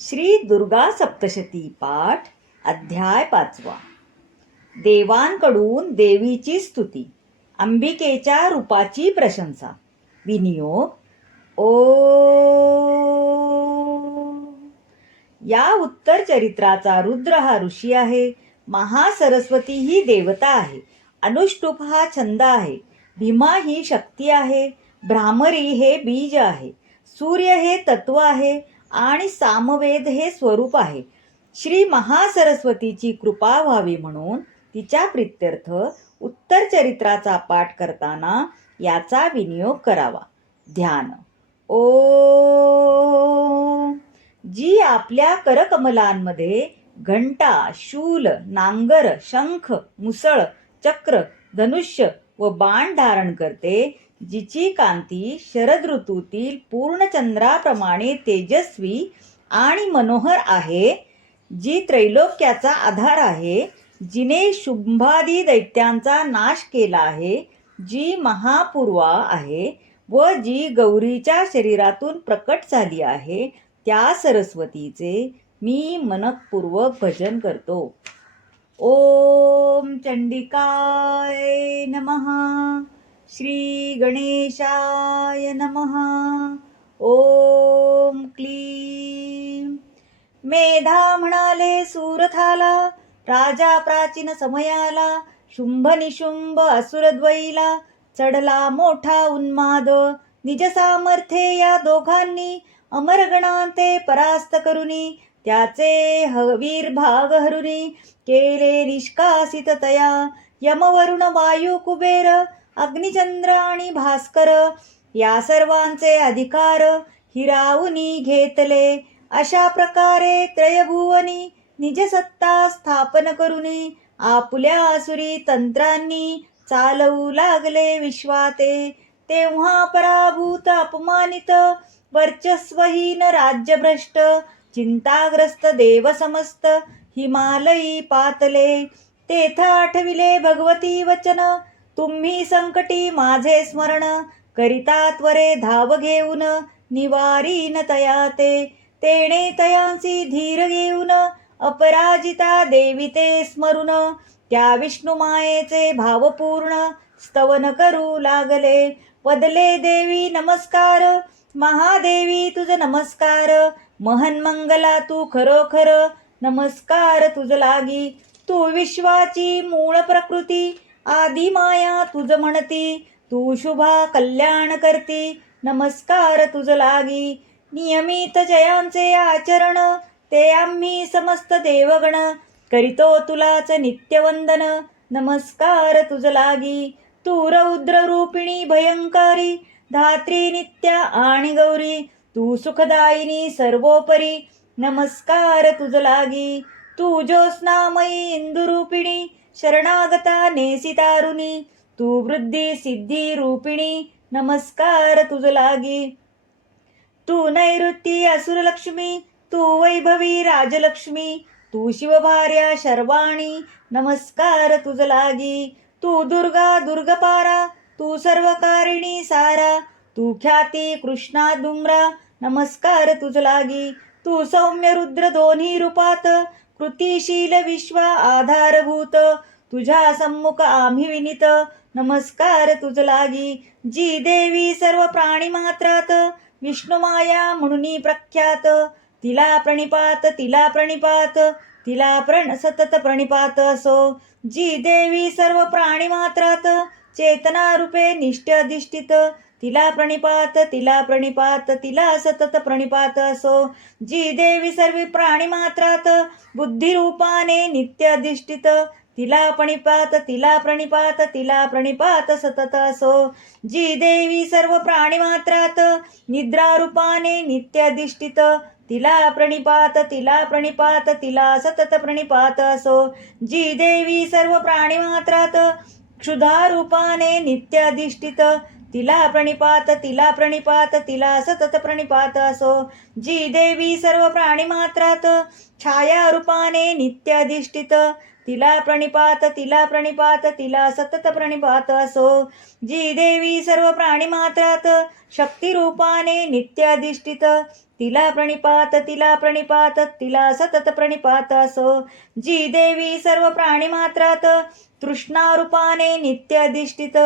श्री दुर्गा सप्तशती पाठ अध्याय पाचवा. देवांकडून देवीची स्तुती अंबिकेच्या रूपाची प्रशंसा. विनियोग ओ या उत्तर चरित्राचा रुद्र हा ऋषी आहे महासरस्वती ही देवता आहे अनुष्टुप हा छंद आहे भीमा ही शक्ती आहे भ्रामरी हे बीज आहे सूर्य हे तत्व आहे आणि सामवेद हे स्वरूप आहे. श्री महासरस्वतीची कृपा व्हावी म्हणून तिच्या प्रित्यर्थ उत्तर चरित्राचा पाठ करताना याचा विनियोग करावा. ध्यान. ओ. जी आपल्या करकमलांमध्ये घंटा शूल नांगर शंख मुसळ चक्र धनुष्य व बाण धारण करते जिची कांती शरद ऋतूतील पूर्णचंद्राप्रमाणे तेजस्वी आणि मनोहर आहे जी त्रैलोक्याचा आधार आहे जिने शुंभादी दैत्यांचा नाश केला आहे जी महापूर्वा आहे व जी गौरीच्या शरीरातून प्रकट झाली आहे त्या सरस्वतीचे मी मनपूर्वक भजन करतो. ओम चंडिकाय नमः. श्री गणेशाय नमः। ओम क्लीं। मेधा म्हणाले सुरथाला राजा प्राचीन समयाला शुंभ निशुंभ असुरद्वैला चढला मोठा उन्माद निज सामर्थ्ये या दोघांनी अमरगणांते परास्त करुनी त्याचे हवीर भाग हरुनी केले निष्कासित तया यमवरुण वायू कुबेर अग्निचंद्र आणि भास्कर या सर्वांचे अधिकार हिरावुनी घेतले. अशा प्रकारे त्रयभुवनी निजसत्ता स्थापन करून आपल्या असुरी तंत्रांनी चालवू लागले विश्वाते. तेव्हा पराभूत अपमानित वर्चस्वहीन राज्यभ्रष्ट चिंताग्रस्त देव समस्त हिमालयी पातले. तेथ आठविले भगवती वचन तुम्ही संकटी माझे स्मरण करिता त्वरे धाव घेऊन निवारीन तया ते तेणे तयांसी धीर घेऊन अपराजिता देवी ते स्मरून त्या विष्णुमायेचे भावपूर्ण स्तवन करू लागले. वदले देवी नमस्कार. महादेवी तुझ नमस्कार. महन्मंगला तू खरोखर नमस्कार तुझ लागी. तू विश्वाची मूळ प्रकृती आदी माया तुझ म्हणती तू शुभा कल्याण करती नमस्कार तुझ लागी. नियमित जयांचे आचरण ते आम्ही समस्त देवगण करीतो तुलाच नित्यवंदन. नमस्कार तुझ लागी. तू रौद्र रूपिणी भयंकारी धात्री नित्या आणि गौरी. तू सुखदायिनी सर्वोपरी. नमस्कार तुझ लागी. तू ज्योत्स्नामयी इंदुरूपिणी शरणागता नेसितारुणी तू वृद्धी सिद्धी रूपिणी नमस्कार तुझ लागी. तू नैऋती असुरलक्ष्मी तू वैभवी राजलक्ष्मी तू शिवभार्या शर्वाणी नमस्कार तुझ लागी. तू दुर्गा दुर्गपारा तू सर्वकारिणी सारा तू ख्याती कृष्णा दुम्रा नमस्कार तुझ लागी. तू सौम्य रुद्र दोन्ही रूपात कृतिशील विश्व आधारभूत तुझ्या सम्मुख आम्ही विनित. नमस्कार तुझ लागी जी देवी सर्व प्राणी मात्रात. विष्णुमाया म्हणून प्रख्यात. तिला प्रणिपात तिला प्रणिपात. तिला प्रण सतत प्रणिपात असो. जी देवी सर्व प्राणी मात्रात. चेतना रूपे निष्ठ अधिष्ठित. तिला प्रणिपात तिला प्रणिपात तिला सतत प्रणिपात असो. जी देवी सर्व प्राणी मात्रात बुद्धिरूपाने नित्य अधिष्ठित. तिला प्रणिपात तिला प्रणिपात तिला प्रणिपात सतत असो. जी देवी सर्व प्राणी मात्रात निद्रारूपाने नित्य अधिष्ठित. तिला प्रणिपात तिला प्रणिपात तिला सतत प्रणिपात असो. जी देवी सर्व प्राणी मात्रात क्षुधारूपाने नित्य अधिष्ठित. तिला प्रणिपात तिला प्रणिपात तिला सतत प्रणिपात असो. जी देवी सर्व प्राणी मात्रात छाया रूपाने नित्याधिष्ठित तिला प्रणिपात तिला प्रणिपात तिला सतत प्रणिपात असो. जी देवी सर्व प्राणी मात्रात शक्ती रूपाने तिला प्रणिपात तिला प्रणिपात तिला सतत प्रणिपात असो. जी देवी सर्व प्राणी मात्रात तृष्णारूपाने नित्य अधिष्ठित.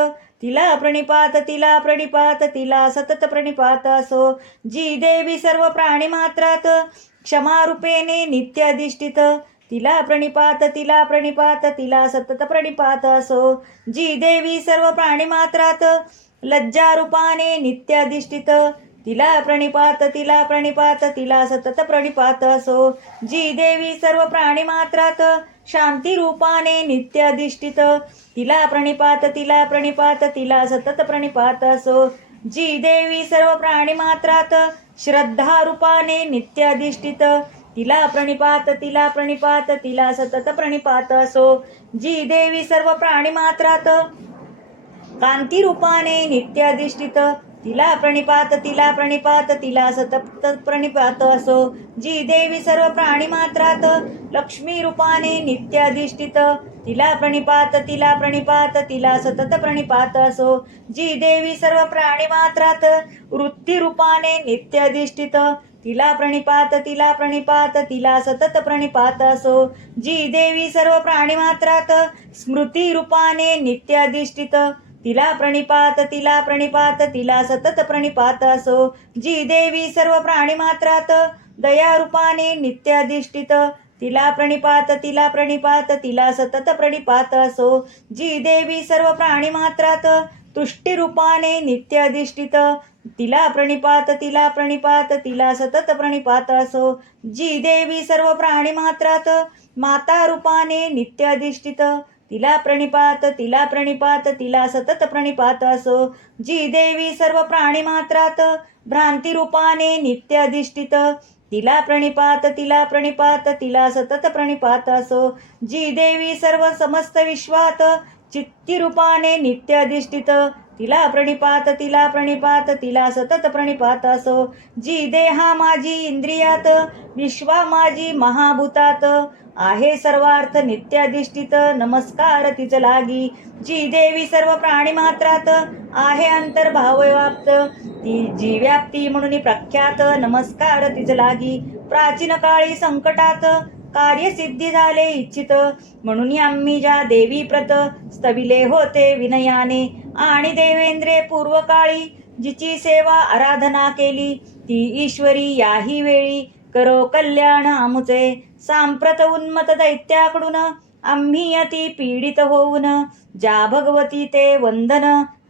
तिला प्रणिपात तिला प्रणिपात तिला सतत प्रणिपात असो. जी देवी सर्व प्राणी मात्रात क्षमारूपेने नित्य अधिष्ठित. तिला प्रणिपात तिला प्रणिपात तिला सतत प्रणिपात असो. जी देवी सर्व प्राणी मात्रात लज्जारूपाने नित्य अधिष्ठित. तिला प्रणिपात तिला प्रणिपात तिला सतत प्रणिपात असो. जी देवी सर्व प्राणी मात्रात शांती रूपाने नित्य अधिष्ठित तिला प्रणिपात तिला प्रणिपात तिला सतत प्रणिपात असो. जी देवी सर्व प्राणी मात्रात श्रद्धा रूपाने नित्य अधिष्ठित तिला प्रणिपात तिला प्रणिपात तिला सतत प्रणिपात असो. जी देवी सर्व प्राणी मात्रात कांती रूपाने नित्य अधिष्ठित तिला प्रणिपात तिला प्रणिपात तिला सतप्त प्रणिपात असो. जी देवी सर्व प्राणी मात्रात लक्ष्मी रूपाने नित्याधिष्ठित. तिला प्रणिपात तिला प्रणिपात तिला सतत प्रणिपात असो. जी देवी सर्व प्राणी मात्रात वृत्ती रूपाने नित्याधिष्ठित. तिला प्रणिपात तिला प्रणिपात तिला सतत प्रणिपात असो. जी देवी सर्व प्राणी मात्रात स्मृती रूपाने नित्याधिष्ठित. तिला प्रणिपात तिला प्रणिपात तिला सतत प्रणिपात असो. जी देवी सर्व प्राणी मात्रात दया रूपाने नित्याधिष्ठित तिला प्रणिपात तिला प्रणिपात तिला सतत प्रणिपात असो. जी देवी सर्व प्राणी मात्रात तुष्टीरूपाने नित्याधिष्ठित तिला प्रणिपात तिला प्रणिपात तिला सतत प्रणिपात असो. जी देवी सर्व प्राणी मात्रात माता रूपाने नित्याधिष्ठित तिला प्रणिपात तिला प्रणिपात तिला सतत प्रणिपात असो. जी देवी सर्व प्राणी मात्रात भ्रांती रूपाने नित्य अधिष्ठित. तिला प्रणिपात तिला प्रणिपात तिला सतत प्रणिपात असो. जी देवी सर्व समस्त विश्वात चित्ती रूपाने नित्य अधिष्ठित. तिला प्रणिपात तिला प्रणिपात तिला सतत प्रणिपात असो. जी देहा माझी इंद्रियात विश्वा माझी महाभूतात. आहे सर्वार्थ नित्याधिष्ठित नमस्कार तिच लागी. जी देवी सर्व प्राणी मात्रात आहे अंतर्भावव्याप्त ती जी व्याप्ती म्हणून प्रख्यात नमस्कार तिच लागी. प्राचीन काळी संकटात कार्यसिद्धी झाले इच्छित. म्हणून आम्ही ज्या देवी प्रत स्तविले होते विनयाने आणि देवेंद्रे पूर्वकाळी जिची सेवा आराधना केली ती ईश्वरी याही वेळी करो कल्याण आमुचे. सांप्रत उन्मत दैत्याकडून आम्ही अति पीडित होऊन ज्या भगवती ते वंदन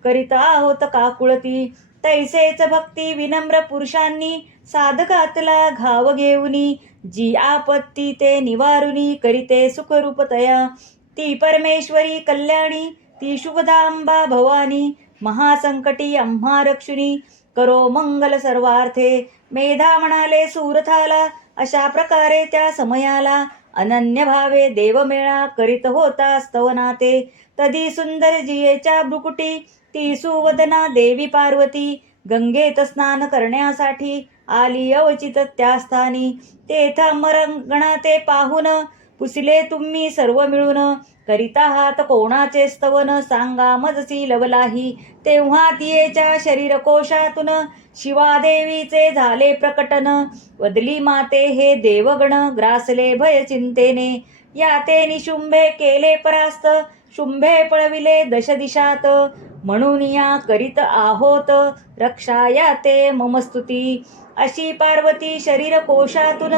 करीत आहोत काकुळती. तैसेच भक्ती विनम्र पुरुषांनी साधकातला घाव घेऊनी जी आपत्ती ते निवारुनी करीते सुखरूपतया. ती परमेश्वरी कल्याणी ती शुभदांबा भवानी महासंकटी आम्हा रक्षुनी करो मंगल सर्वार्थे मेधा म्हणाले सुरथाला अशा प्रकारे त्या समयाला अनन्य भावे देवमेळा करीत होता स्तवनाते. तदी सुंदर जियेच्या भ्रुकुटी ती सुवदना देवी पार्वती गंगेत स्नान करण्यासाठी आली अवचित त्या स्थानी. तेथा मरंगण ते पाहून पुसले तुम्ही सर्व मिळून. करीता हात कोणाचे स्तवन सांगा मजसी लवलाही. तेव्हा तियेच्या शरीर कोशातून शिवादेवीचे झाले प्रकटन. वदली माते हे देवगण ग्रासले भय चिंतेने. या ते निशुंभे केले परास्त शुंभे पळविले दशदिशात. म्हणून या करीत आहोत रक्षा या ते मम स्तुती. अशी पार्वती शरीर कोशातून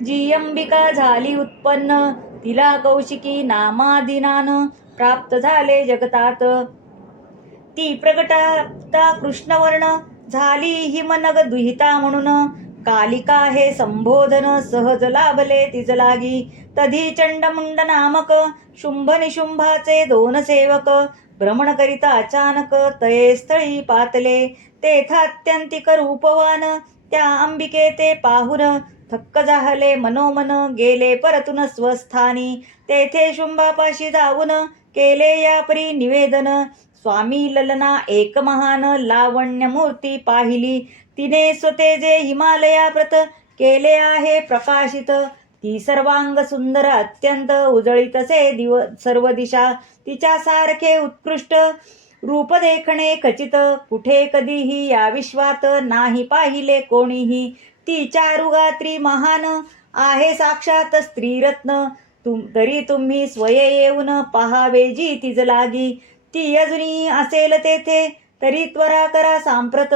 जी अंबिका झाली उत्पन्न. तिला कौशिकी नामादिनान प्राप्त झाले जगतात. ती प्रगटाता कृष्णवर्ण झाली हिमनग दुहिता म्हणून. कालिका हे संबोधन सहज लाभले तिज लागी तधी चंडमुंड नामक शुंभ निशुंभाचे दोन सेवक भ्रमण करिता अचानक तये स्थळी पातले तेथात्यंतिक रूपवान त्या अंबिके ते पाहुन थक्क झाले मनोमन गेले परतून स्वस्थानी. तेथे शुंभापाशी जाऊन केले या परी निवेदन. स्वामी ललना एक महान लावण्य मूर्ती पाहिली. तिने स्वतेजे हिमालयाप्रत केले आहे प्रकाशित. ती सर्वांग सुंदर अत्यंत उजळीतसे दिव सर्व दिशा तिच्या सारखे उत्कृष्ट रूप देखणे खचित कुठे कधीही या विश्वात नाही पाहिले कोणीही. ती चारुगात्री महान आहे साक्षात स्त्रीरत्न. तुम तरी तुम्ही स्वय येऊन पहावे जी तिज लागी. ती अजूनही असेल तेथे तरी त्वरा करा सांप्रत.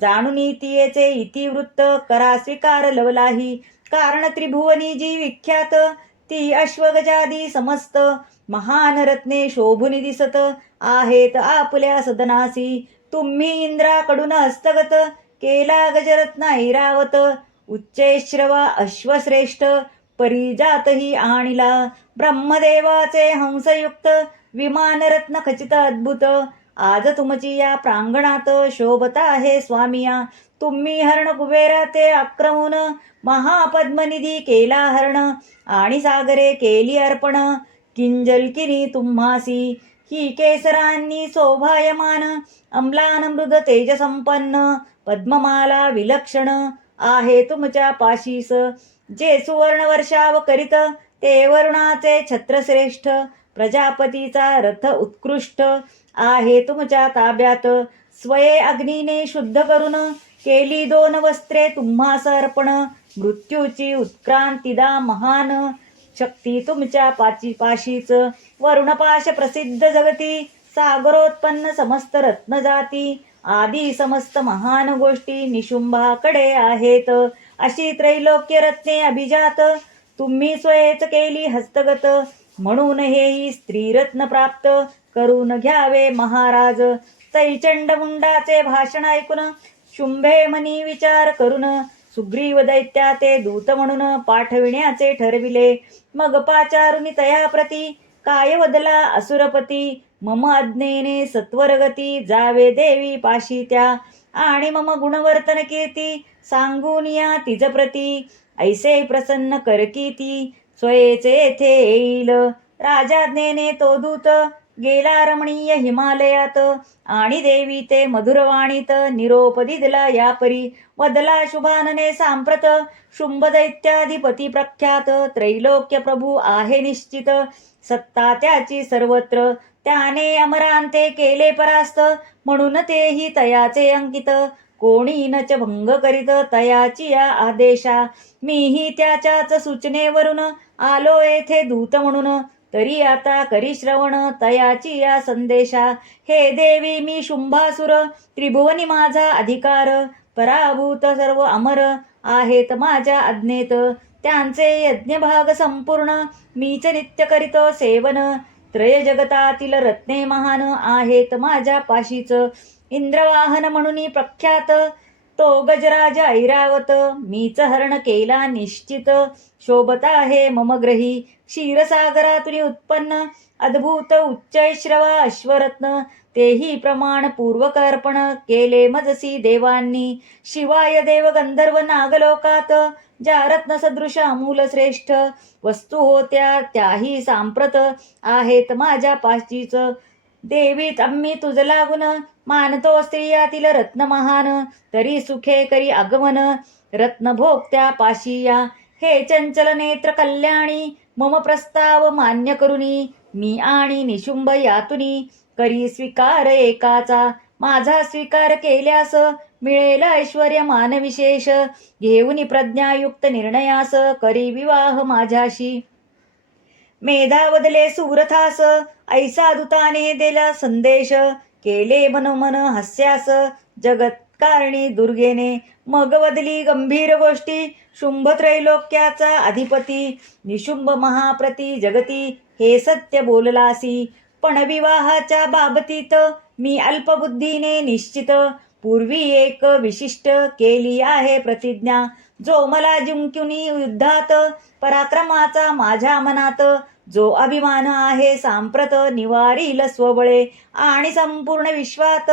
जाणून तियेचे इतिवृत्त करा स्वीकार लवलाही. कारण त्रिभुवनी जी विख्यात ती अश्वगजादी समस्त. महान रत्ने शोभुनी दिसत. आहेत आपल्या सदनासी. तुम्ही इंद्राकडून हस्तगत केला गजरत्न ऐरावत उच्चैश्रवा अश्वश्रेष्ठ परिजातही आणिला. ब्रह्मदेवाचे हंसयुक्त विमानरत्न खचित अद्भुत. आज तुमची या प्रांगणात शोभता आहे स्वामिया. तुम्ही हरण कुबेरा ते आक्रमून महापद्मनिधी केला हरण आणि सागरे केली अर्पण. किंजलकिनी तुम्हासी. ही केसरांनी शोभायमान अम्लान मृद तेजसंपन्न पद्ममाला विलक्षण आहे तुमच्या पाशीस. जे सुवर्ण वर्षाव करीत ते वरुणाचे छत्रश्रेष्ठ प्रजापतीचा रथ उत्कृष्ट आहे तुमच्या ताब्यात. स्वये अग्नीने शुद्ध करून केली दोन वस्त्रे तुम्हा अर्पण. मृत्यूची उत्क्रांतीदा महान शक्ती तुमच्या पाची पाशीच वरुणपाश प्रसिद्ध जगती सागरोत्पन्न समस्त रत्न जाती आदी समस्त महान गोष्टी निशुंभाकडे आहेत. अशी त्रैलोक्य रत्ने अभिजात तुम्ही स्वयच केली हस्तगत म्हणून हेही स्त्रीरत्न प्राप्त करून घ्यावे महाराज. तैचंड मुंडाचे भाषण ऐकून शुंभे मनी विचार करून सुग्रीव दैत्या ते दूत म्हणून पाठविण्याचे ठरविले. मग पाचारुनी तया प्रती काय वदला असुरपती मम आज्ञेने सत्वरगती जावे देवी पाशी त्या. आणि मम गुणवर्तन कीर्ती सांगून या तिज प्रती ऐसे प्रसन्न करकीती स्वयेचे येथे येईल. राजाज्ञेने तो दूत गेला रमणीय हिमालयात. आणि देवी ते मधुरवाणीत निरोप दिला यापरी. वदला शुभानने सांप्रत शुंभ दैत्याधिपती प्रख्यात त्रैलोक्य प्रभू आहे निश्चित. सत्ता त्याची सर्वत्र त्याने अमरांते केले परास्त म्हणून तेही तयाचे अंकित. कोणी नच भंग करीत तयाची या आदेशा. मीही त्याच्याच सूचनेवरून आलो येथे दूत म्हणून. तरी आता करी श्रवण तयाची या संदेशा. हे देवी मी शुंभासुर त्रिभुवनी माझा अधिकार. पराभूत सर्व अमर आहेत माझ्या आज्ञेत. त्यांचे यज्ञभाग संपूर्ण मीच नित्य करीत सेवन. त्रय जगतातील रत्ने महान आहेत माझ्या पाशीच. इंद्रवाहन म्हणून प्रख्यात तो गजराज ऐरावत मीच हरण केला निश्चित. शोभत आहे मम ग्रही क्षीरसागरातुनी उत्पन्न. अद्भुत उच्चैश्रवा अश्वरत्न तेही प्रमाण पूर्वक अर्पण केले मजसी देवांनी. शिवाय देव गंधर्व नागलोकात ज्या रत्न सदृश अमूल श्रेष्ठ. वस्तू होत्या त्याही सांप्रत आहेत माझ्या पाशीच देवीत आम्ही तुझ लागून मानतो स्त्रियातील रत्न महान तरी सुखे करी आगमन रत्न भोगत्या पाशिया हे चंचल नेत्र कल्याणी मम प्रस्ताव मान्य करुनी मी आणि निशुंभ यातुनी करी स्वीकार एकाचा. माझा स्वीकार केल्यास मिळेल ऐश्वर्य मानविशेष घेऊन प्रज्ञायुक्त निर्णयास करी विवाह माझ्याशी. मेधा बदले सुरथास ऐसा दुताने दिला संदेश केले मनोमन हास्यास जगत कारणी दुर्गेने मग बदली गंभीर गोष्टी शुंभ त्रैलोक्याचा अधिपती निशुंभ महाप्रती जगती हे सत्य बोललासी पण विवाहाच्या बाबतीत मी अल्पबुद्धीने निश्चित पूर्वी एक विशिष्ट केली आहे प्रतिज्ञा जो मला जिंकुनी युद्धात पराक्रमाचा माझ्या मनात जो अभिमान आहे सांप्रत निवारील स्वबळे आणि संपूर्ण विश्वात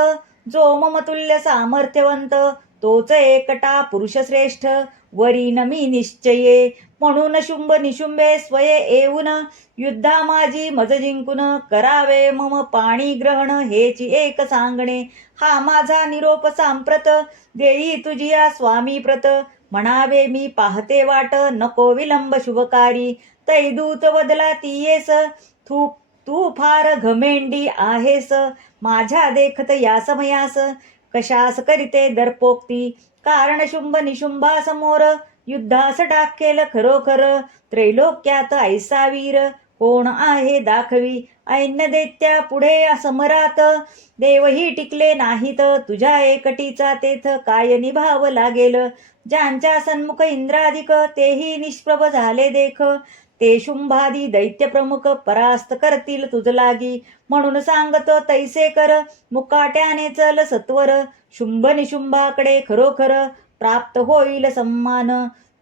जो ममतुल्य सामर्थ्यवंत तोच एकटा पुरुषश्रेष्ठ वरी नमी निश्चये. म्हणून शुंभ निशुंभे स्वये येऊन युद्धा माझी मज जिंकून करावे मम पाणी ग्रहण हेची एक सांगणे. हा माझा निरोप सांप्रत देई तुझी स्वामी प्रत म्हणावे मी पाहते वाट नको विलंब शुभकारी. तैदूत बदला तीयेस तू तू फार घमेंडी आहेस माझ्या देखत या समयास. कशास करीते दर्पोक्ती? कारण शुंभ निशुंभा समोर. युद्धास टाकेल खरोखर. त्रैलोक्यात ऐसा वीर. कोण आहे दाखवी? ऐन्य दैत्या पुढे समरात देवही टिकले नाहीत. तुझ्या एकटीचा तेथ काय निभाव लागेल? ज्यांच्या सन्मुख इंद्राधिक तेही निष्प्रभ झाले देख. ते शुंभादी दैत्य प्रमुख परास्त करतील तुझ लागी म्हणून सांगतो तैसे कर मुकाट्याने चल सत्वर. शुंभ निशुंभाकडे खरोखर प्राप्त होईल सम्मान.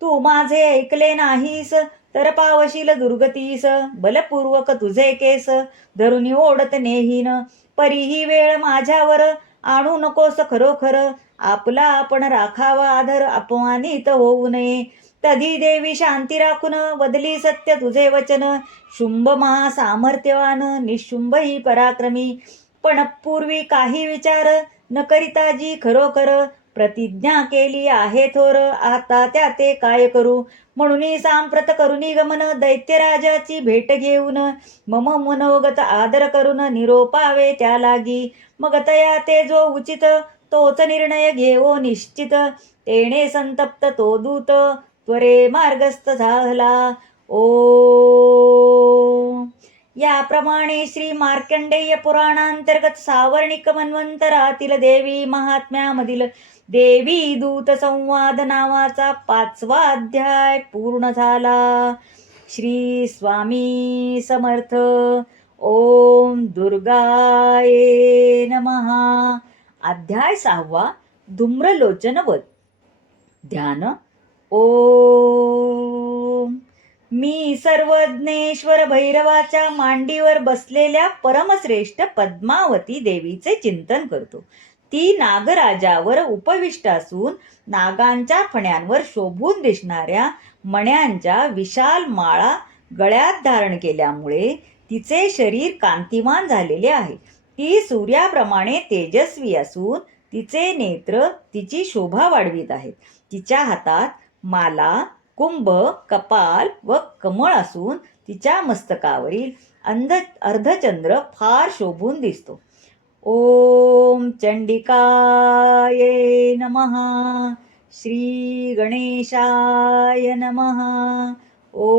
तू माझे ऐकले नाहीस तर पावशील दुर्गतीस. बलपूर्वक तुझे केस धरुनी ओढत नेहीन. परीही वेळ माझ्यावर आणू नकोस खरोखर. आपला आपण राखावा आदर अपमानित होऊ नये. तधी देवी शांती राखून बदली सत्य तुझे वचन शुंभ महा सामर्थ्यवान निशुंभ ही पराक्रमी. पण पूर्वी काही विचार न करिता जी खरोखर प्रतिज्ञा केली आहे थोर आता त्या ते काय करू? म्हणून सांप्रत करुणी गमन दैत्यराजाची भेट घेऊन. मम मनोगत आदर करून निरोपावे त्या लागी. मग तया ते जो उचित तोच निर्णय घेवो निश्चित. तेने संतप्त तो दूत त्वरे मार्गस्थ झाला. ओ. याप्रमाणे श्री मार्कंडेय पुराणांतर्गत सावर्णिक मन्वंतरातील देवी महात्म्यामधील देवी दूत संवाद नावाचा पाचवा अध्याय पूर्ण झाला. श्री स्वामी समर्थ. ओम दुर्गाय नमहा अध्याय सहावा धूम्रलोचनवत. ध्यान ओ मी सर्वज्ञेश्वर भैरवाच्या मांडीवर बसलेल्या परमश्रेष्ठ पद्मावती देवीचे चिंतन करतो. ती नागराजावर उपविष्ट असून नागांच्या फण्यांवर शोभून दिसणाऱ्या मण्यांच्या विशाल माळा गळ्यात धारण केल्यामुळे तिचे शरीर कांतिमान झालेले आहे. ती सूर्याप्रमाणे तेजस्वी असून तिचे नेत्र तिची शोभा वाढवीत आहेत तिच्या हातात माला कुंभ कपाल व कमळ असून तिच्या मस्तकावरील अंध अर्धचंद्र फार शोभून दिसतो. ओम चंडिकाय नमः. श्री गणेशाय नमः. ओ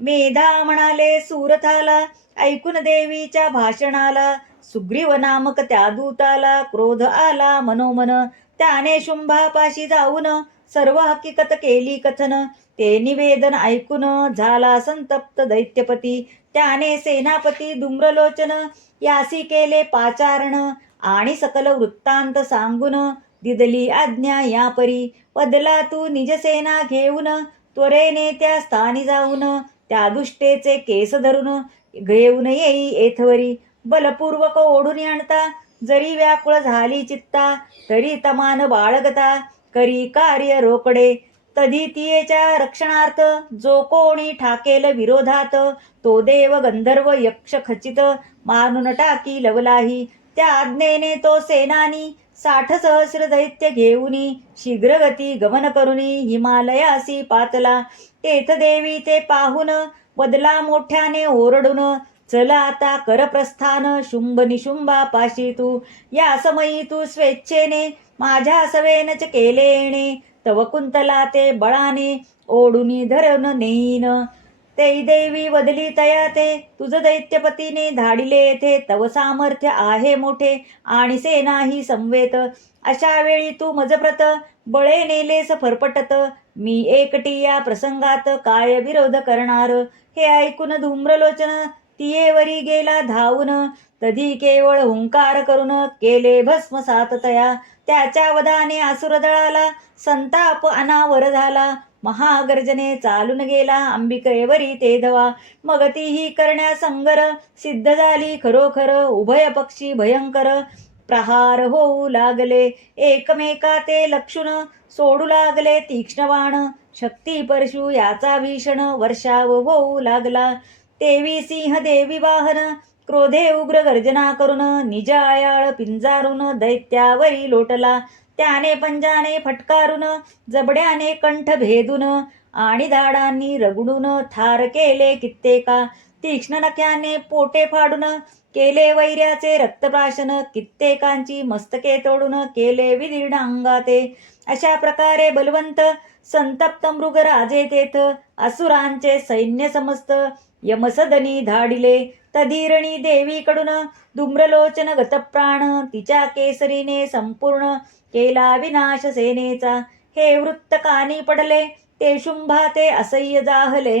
मेधा म्हणाले सुरथाला ऐकून देवीच्या भाषणाला सुग्रीव नामक त्या दूताला क्रोध आला मनोमन त्याने शुंभापाशी जाऊन सर्व हकीकत केली कथन. ते निवेदन ऐकून झाला संतप्त दैत्यपती. त्याने सेनापती धुम्रलोचन यासी केले पाचारण आणि सकल वृत्तांत सांगून दिदली आज्ञा या परी बदला तू निजसेना घेऊन त्वरेने त्या स्थानी जाऊन त्या दुष्टेचे केस धरून घेऊन येई येथवरी बलपूर्वक ओढून आणता जरी व्याकुळ झाली चित्ता तरी तमान बाळगता. करी कार्य रोकडे. तधी तियेच्या रक्षणार्थ जो कोणी ठाकेल विरोधात तो देव गंधर्व यक्ष खचित. मानून टाकी लवलाही. त्या आज्ञेने तो सेनानी साठ सहस्र दैत्य घेऊनी शीघ्रगती गमन करुनी हिमालयासी पातला तेथ देवी ते पाहून बदला मोठ्याने ओरडून चला आता कर प्रस्थान शुंभ निशुंभा पाशी तू. या समयी तू स्वेच्छेने माझ्या सवेनच केले येणे तव कुंतला ते बळाने ओढून धरण नेईन. ते देवी बदली तया ते तुझ दैत्यपतीने धाडिले येथे तव सामर्थ्य आहे मोठे आणि सेनाही संवेत. अशा वेळी तू मजप्रत बळे नेलेस फरपटत. मी एकटी या प्रसंगात काय विरोध करणार? हे ऐकून धूम्रलोचन तियेवरी गेला धावून. तधी केवळ हुंकार करून केले भस्म साततया. त्याच्या वधाने असुरदळाला संताप अनावर झाला. महागर्जने चालून गेला अंबिकेवरी ते धवा. मग तीही करण्या संगर सिद्ध झाली खरोखर उभय पक्षी भयंकर. प्रहार होऊ लागले एकमेका ते लक्षुण सोडू लागले तीक्ष्ण बाण शक्ती परशु याचा भीषण वर्षाव होऊ लागला. तेवी सिंह देवी वाहन क्रोधे उग्र गर्जना करून निज आयाळ पिंजारून दैत्यावरी लोटला त्याने पंजाने फटकारून जबड्याने कंठ भेदून आणि धाडांनी रगडून थार केले कित्येका तीक्ष्ण नख्याने पोटे फाडून केले वैर्याचे रक्तप्राशन कित्येकांची मस्तके तोडून केले विदीर्ण अंगाते. अशा प्रकारे बलवंत संतप्त मृग राजे तेथ असुरांचे सैन्य समस्त यमसदनी धाडिले तधीरणी देवीकडून धूम्रलोचन गतप्राण तिच्या केसरीने संपूर्ण केला विनाश सेनेचा हे वृत्त कानी पडले ते शुंभा ते असह्य जाहले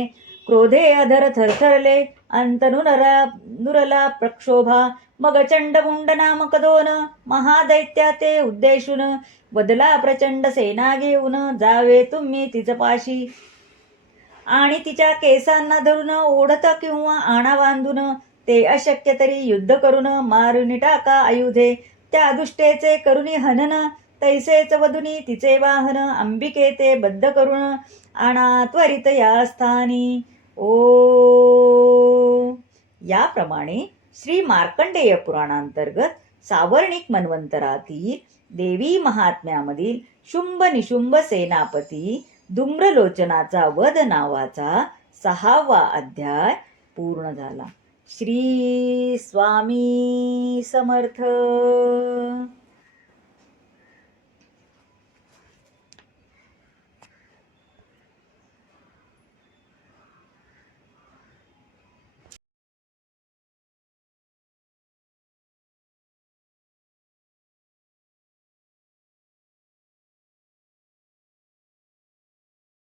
क्रोधे अधर थरथरले अंतनुनरा नुरला प्रक्षोभा मग चंडमुंड नामक दोन महादैत्या ते उद्देशून बदला प्रचंड सेना घेऊन जावे तुम्ही तिचं पाशी आणि तिच्या केसांना धरून ओढतं किंवा आणा बांधून ते अशक्य तरी युद्ध करून मारून टाका आयुधे. त्या दुष्टेचे करुणी हनन तैसेच वधुनी तिचे वाहन अंबिके ते बद्ध करून आणा त्वरित या स्थानी. ओ. याप्रमाणे श्री मार्कंडेय पुराणांतर्गत सावर्णिक मन्वंतरातील देवी महात्म्यामधील शुंभ निशुंभ सेनापती धूम्रलोचनाचा वध नावाचा सहावा अध्याय पूर्ण झाला. श्री स्वामी समर्थ.